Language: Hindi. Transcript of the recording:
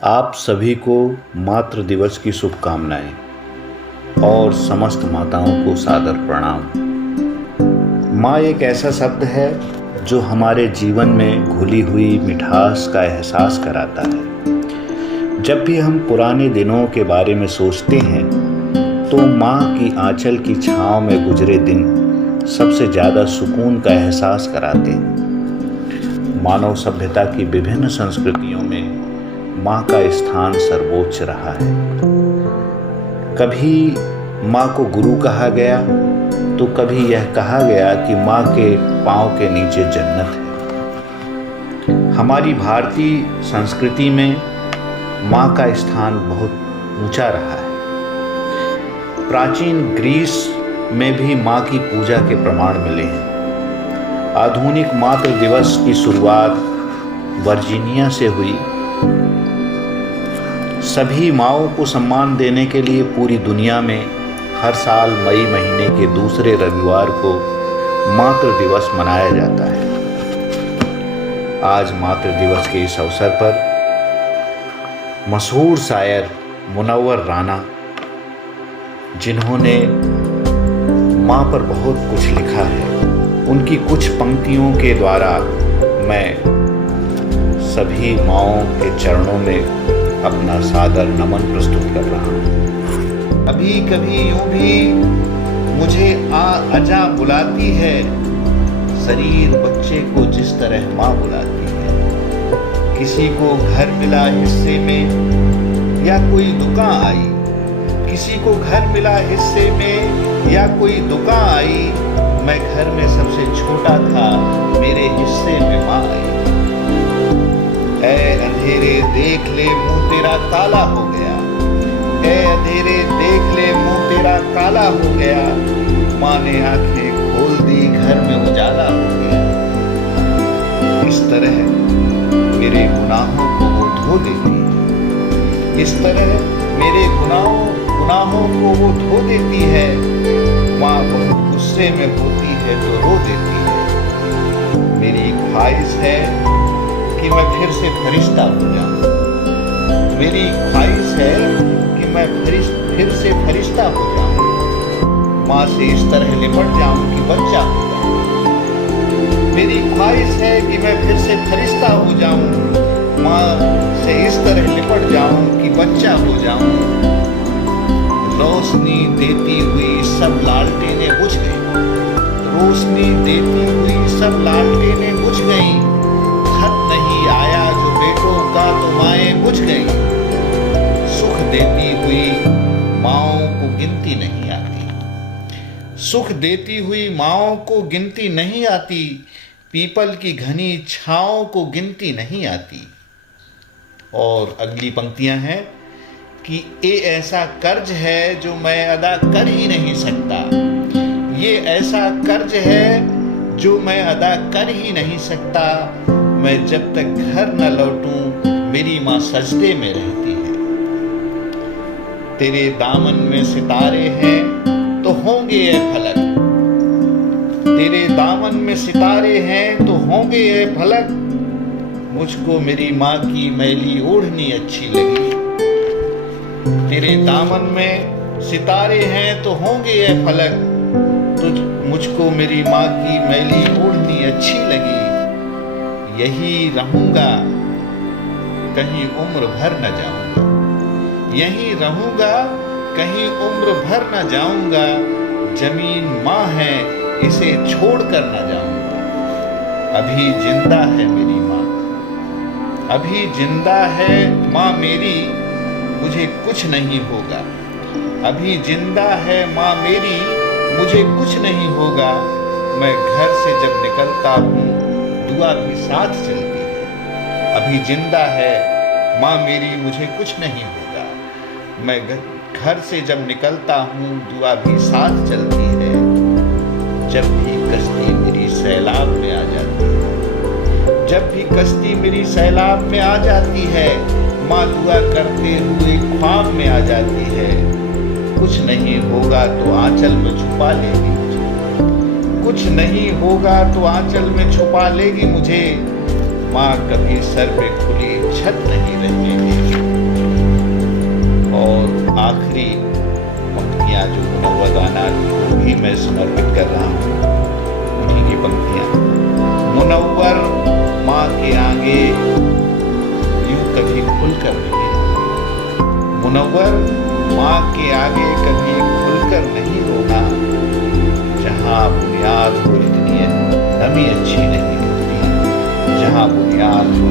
आप सभी को मातृ दिवस की शुभकामनाएं और समस्त माताओं को सादर प्रणाम। माँ एक ऐसा शब्द है जो हमारे जीवन में घुली हुई मिठास का एहसास कराता है। जब भी हम पुराने दिनों के बारे में सोचते हैं तो माँ की आंचल की छांव में गुजरे दिन सबसे ज़्यादा सुकून का एहसास कराते हैं। मानव सभ्यता की विभिन्न संस्कृतियों में माँ का स्थान सर्वोच्च रहा है। कभी माँ को गुरु कहा गया तो कभी यह कहा गया कि माँ के पाँव के नीचे जन्नत है। हमारी भारतीय संस्कृति में माँ का स्थान बहुत ऊंचा रहा है। प्राचीन ग्रीस में भी माँ की पूजा के प्रमाण मिले हैं। आधुनिक मातृ दिवस की शुरुआत वर्जीनिया से हुई। सभी माँओं को सम्मान देने के लिए पूरी दुनिया में हर साल मई महीने के दूसरे रविवार को मातृ दिवस मनाया जाता है। आज मातृ दिवस के इस अवसर पर मशहूर शायर मुनव्वर राना, जिन्होंने माँ पर बहुत कुछ लिखा है, उनकी कुछ पंक्तियों के द्वारा मैं सभी माँओं के चरणों में अपना सादर नमन प्रस्तुत कर रहा हूँ। कभी कभी यूं भी मुझे अजा बुलाती है, शरीर बच्चे को जिस तरह माँ बुलाती है। किसी को घर मिला हिस्से में या कोई दुकान आई, किसी को घर मिला हिस्से में या कोई दुकान आई, मैं घर में सबसे छोटा था, मेरे हिस्से में माँ आई। ऐ अंधेरे देख ले मुंह तेरा काला हो गया, ऐ अंधेरे देख ले मुंह तेरा काला हो गया, माँ ने आंखें खोल दी, घर में उजाला हो गया। इस तरह मेरे गुनाहों को वो धो देती है, इस तरह मेरे गुनाहों को वो धो देती है। माँ बहुत गुस्से में होती है तो रो देती है। मेरी ख्वाहिश है कि मैं फिर से फरिश्ता हो जाऊं, मेरी ख्वाहिश है कि मैं फिर से फरिश्ता हो जाऊं, माँ से इस तरह लिपट जाऊं कि बच्चा हो जाऊं। मेरी ख्वाहिश है कि मैं फिर से फरिश्ता हो जाऊं, माँ से इस तरह लिपट जाऊं कि बच्चा हो जाऊं। रोशनी देती हुई सब लालटेनें बुझ गई, रोशनी देती हुई सब लालटेनें बुझ गई। खत नहीं आया जो बेटों का तो माएं बुझ गई। सुख देती हुई माँओं को गिनती नहीं आती, सुख देती हुई माँओं को गिनती नहीं आती। पीपल की घनी छाँव को गिनती नहीं आती। और अगली पंक्तियां हैं कि ये ऐसा कर्ज है जो मैं अदा कर ही नहीं सकता, ये ऐसा कर्ज है जो मैं अदा कर ही नहीं सकता। मैं जब तक घर न लौटूं मेरी माँ सजदे में रहती है। तेरे दामन में सितारे हैं तो होंगे ये फलक, तेरे दामन में सितारे हैं तो होंगे ये फलक। मुझको मेरी माँ की मैली ओढ़नी अच्छी लगी। तेरे दामन में सितारे हैं तो होंगे ये फलक, तो मुझको मेरी माँ की मैली ओढ़नी अच्छी लगी। यही रहूंगा कहीं उम्र भर न जाऊंगा, यही रहूंगा कहीं उम्र भर न जाऊंगा। जमीन माँ है इसे छोड़कर न जाऊंगा। अभी जिंदा है मेरी माँ, अभी जिंदा है माँ मेरी, मुझे कुछ नहीं होगा। अभी जिंदा है माँ मेरी, मुझे कुछ नहीं होगा। मैं घर से जब निकलता हूँ दुआ भी साथ चलती है। अभी जिंदा है माँ मेरी, मुझे कुछ नहीं होगा। मैं घर से जब निकलता हूँ दुआ भी साथ चलती है। जब भी कश्ती मेरी सैलाब में आ जाती है, जब भी कश्ती मेरी सैलाब में आ जाती है, माँ दुआ करते हुए ख्वाब में आ जाती है। कुछ नहीं होगा तो आंचल में छुपा लेगी मुझे, कुछ नहीं होगा तो आंचल में छुपा लेगी मुझे। माँ कभी सर पे खुली छत नहीं रहने देगी। और आखिरी पंक्तियाँ जो मुनव्वर राना को भी मैं समर्पित कर रहा हूँ, उन्हीं की पंक्तियाँ। मुनव्वर माँ के आगे यूं कभी खुलकर नहीं रोना, मुनव्वर माँ के आगे कभी खुलकर नहीं रोना, जहाँ बुनियाद हो इतनी नमी अच्छी नहीं होती, जहाँ बुनियाद हो